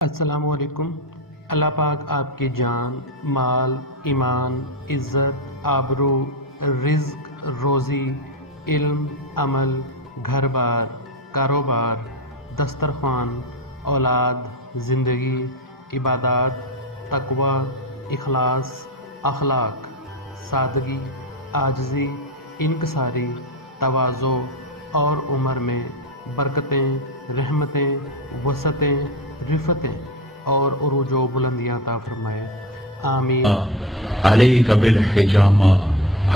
السلام علیکم۔ اللہ پاک آپ کی جان، مال، ایمان، عزت، آبرو، رزق، روزی، علم، عمل، گھر بار، کاروبار، دسترخوان، اولاد، زندگی، عبادات، تقوی، اخلاص، اخلاق، سادگی، عاجزی، انکساری، تواضع اور عمر میں برکتیں، رحمتیں، وسعتیں، رفتیں اور عروج و بلندیاں عطا فرمائے، آمین۔ علیک بالحجامہ،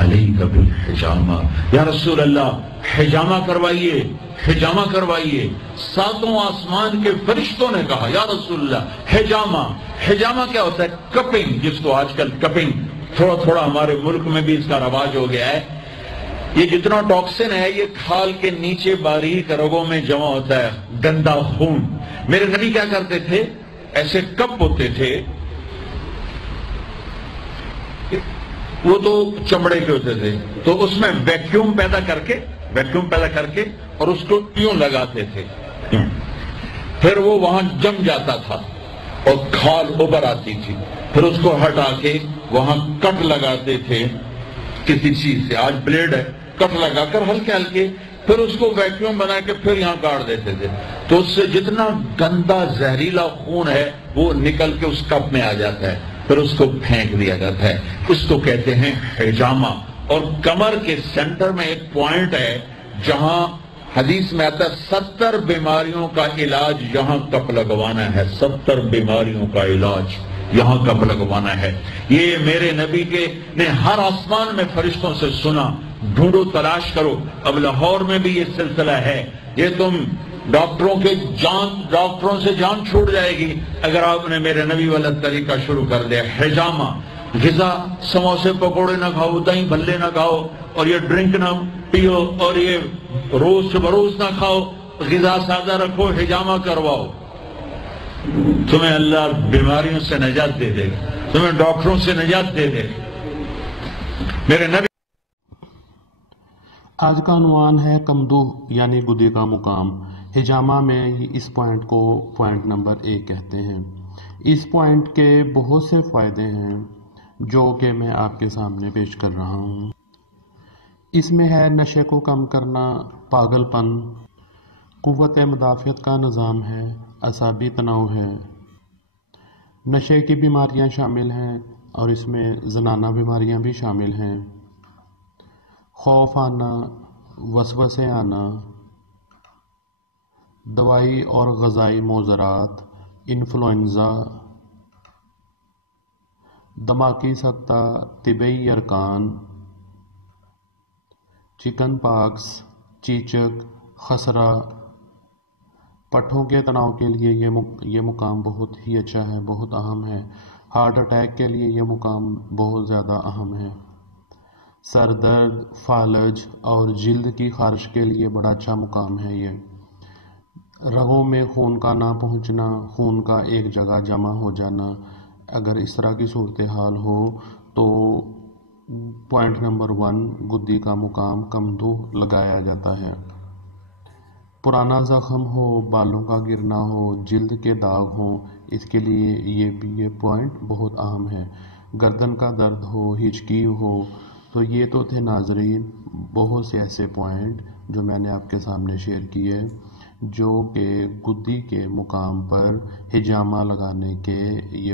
علیک بالحجامہ، یا رسول اللہ حجامہ کروائیے، حجامہ کروائیے۔ ساتوں آسمان کے فرشتوں نے کہا یا رسول اللہ حجامہ۔ حجامہ کیا ہوتا ہے؟ کپنگ، جس کو آج کل کپنگ تھوڑا تھوڑا ہمارے ملک میں بھی اس کا رواج ہو گیا ہے۔ یہ جتنا ٹاکسن ہے یہ کھال کے نیچے باریک رگوں میں جمع ہوتا ہے، گندا خون۔ میرے نبی کیا کرتے تھے؟ ایسے کپ ہوتے تھے، وہ تو چمڑے کے ہوتے تھے، تو اس میں ویکیوم پیدا کر کے اور اس کو یوں لگاتے تھے، پھر وہ وہاں جم جاتا تھا اور کھال ابھر آتی تھی، پھر اس کو ہٹا کے وہاں کٹ لگاتے تھے کسی چیز سے، آج بلیڈ ہے، کٹ لگا کر ہلکے ہلکے، پھر اس کو ویکیوم بنا کے پھر یہاں کاٹ دیتے تھے، تو اس سے جتنا گندا زہریلا خون ہے وہ نکل کے اس کپ میں آ جاتا ہے، پھر اس کو پھینک دیا جاتا ہے۔ اس کو کہتے ہیں حجامہ۔ اور کمر کے سینٹر میں ایک پوائنٹ ہے جہاں حدیث میں آتا ہے 70 بیماریوں کا علاج یہاں کپ لگوانا ہے، 70 بیماریوں کا علاج یہاں کپ لگوانا ہے۔ یہ میرے نبی کے نے ہر آسمان میں فرشتوں سے سنا، ڈھونڈو تلاش کرو۔ اب لاہور میں بھی یہ سلسلہ ہے۔ یہ تم ڈاکٹروں سے جان چھوٹ جائے گی اگر آپ نے میرے نبی والا طریقہ شروع کر دیا۔ حجامہ، غذا، سموسے پکوڑے نہ کھاؤ، دہی بھلے نہ کھاؤ، اور یہ ڈرنک نہ پیو، اور یہ روز بروز نہ کھاؤ، غذا سادہ رکھو، حجامہ کرواؤ، تمہیں اللہ بیماریوں سے نجات دے دے گا، تمہیں ڈاکٹروں سے نجات دے دے گا۔ میرے نبی آج کا عنوان ہے کمدوح یعنی گدے کا مقام۔ حجامہ میں اس پوائنٹ کو پوائنٹ نمبر 1 کہتے ہیں۔ اس پوائنٹ کے بہت سے فائدے ہیں جو کہ میں آپ کے سامنے پیش کر رہا ہوں۔ اس میں ہے نشے کو کم کرنا، پاگل پن، قوت مدافعت کا نظام ہے، اعصابی تناؤ ہے، نشے کی بیماریاں شامل ہیں اور اس میں زنانہ بیماریاں بھی شامل ہیں، خوف آنا، وسوسے آنا، دوائی اور غذائی معذرات، انفلوئنزا، دماغی سکتہ، طبی ارکان، چکن پاکس، چیچک، خسرہ، پٹھوں کے تناؤ کے لیے یہ مقام بہت ہی اچھا ہے، بہت اہم ہے۔ ہارٹ اٹیک کے لیے یہ مقام بہت زیادہ اہم ہے۔ سر درد، فالج اور جلد کی خارش کے لیے بڑا اچھا مقام ہے یہ۔ رگوں میں خون کا نہ پہنچنا، خون کا ایک جگہ جمع ہو جانا، اگر اس طرح کی صورتحال ہو تو پوائنٹ نمبر 1 گدی کا مقام کمدوح لگایا جاتا ہے۔ پرانا زخم ہو، بالوں کا گرنا ہو، جلد کے داغ ہوں، اس کے لیے یہ پوائنٹ بہت اہم ہے۔ گردن کا درد ہو، ہچکی ہو، تو یہ تو تھے ناظرین بہت سے ایسے پوائنٹ جو میں نے آپ کے سامنے شیئر کیے جو کہ گدی کے مقام پر حجامہ لگانے کے یہ